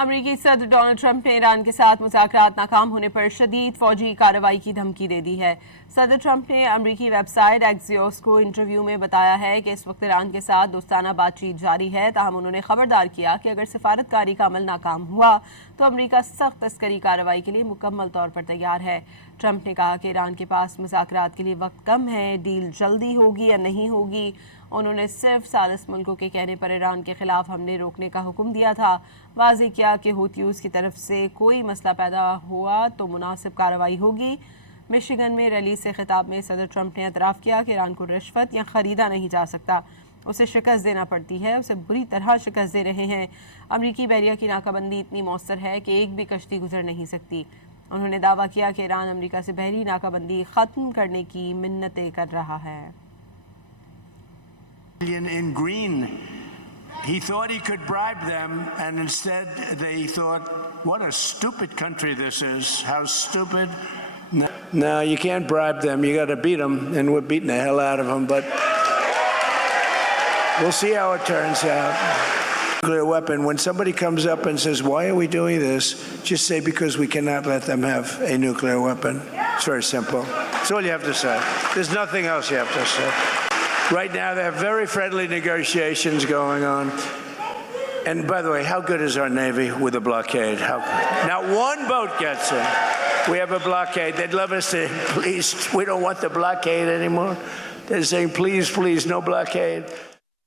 امریکی صدر Donald Trump نے ایران کے ساتھ مذاکرات ناکام ہونے پر شدید فوجی کارروائی کی دھمکی دے دی ہے۔ صدر ٹرمپ نے امریکی ویب سائٹ ایکسیوس کو انٹرویو میں بتایا ہے کہ اس وقت ایران کے ساتھ دوستانہ بات چیت جاری ہے، تاہم انہوں نے خبردار کیا کہ اگر سفارتکاری کا عمل ناکام ہوا تو امریکہ سخت عسکری کارروائی کے لیے مکمل طور پر تیار ہے۔ ٹرمپ نے کہا کہ ایران کے پاس مذاکرات کے لیے وقت کم ہے، ڈیل جلدی ہوگی یا نہیں ہوگی۔ انہوں نے صرف ثالث ملکوں کے کہنے پر ایران کے خلاف حملے روکنے کا حکم دیا تھا۔ واضح کیا کہ ہوتھیوز کی طرف سے کوئی مسئلہ پیدا ہوا تو مناسب کارروائی ہوگی۔ مشیگن میں ریلی سے خطاب میں صدر ٹرمپ نے اعتراف کیا کہ ایران کو رشوت یا خریدا نہیں جا سکتا، اسے شکست دینا پڑتی ہے، اسے بری طرح شکست دے رہے ہیں۔ امریکی بحریہ کی ناکہ بندی اتنی مؤثر ہے کہ ایک بھی کشتی گزر نہیں سکتی۔ انہوں نے دعویٰ کیا کہ ایران امریکہ سے بحری ناکہ بندی ختم کرنے کی منتیں کر رہا ہے۔ In green, he thought he could bribe them, and instead they thought, what a stupid country this is, how stupid. No, you can't bribe them, you got to beat them, and we're beating the hell out of them, but we'll see how it turns out. Nuclear weapon, when somebody comes up and says, why are we doing this, just say, because we cannot let them have a nuclear weapon. It's very simple. That's all you have to say. There's nothing else you have to say. Right now, there are very friendly negotiations going on. And by the way, how good is our Navy with a blockade? Not one boat gets in. We have a blockade. They'd love us to, please, we don't want the blockade anymore. They're saying, please, please, no blockade.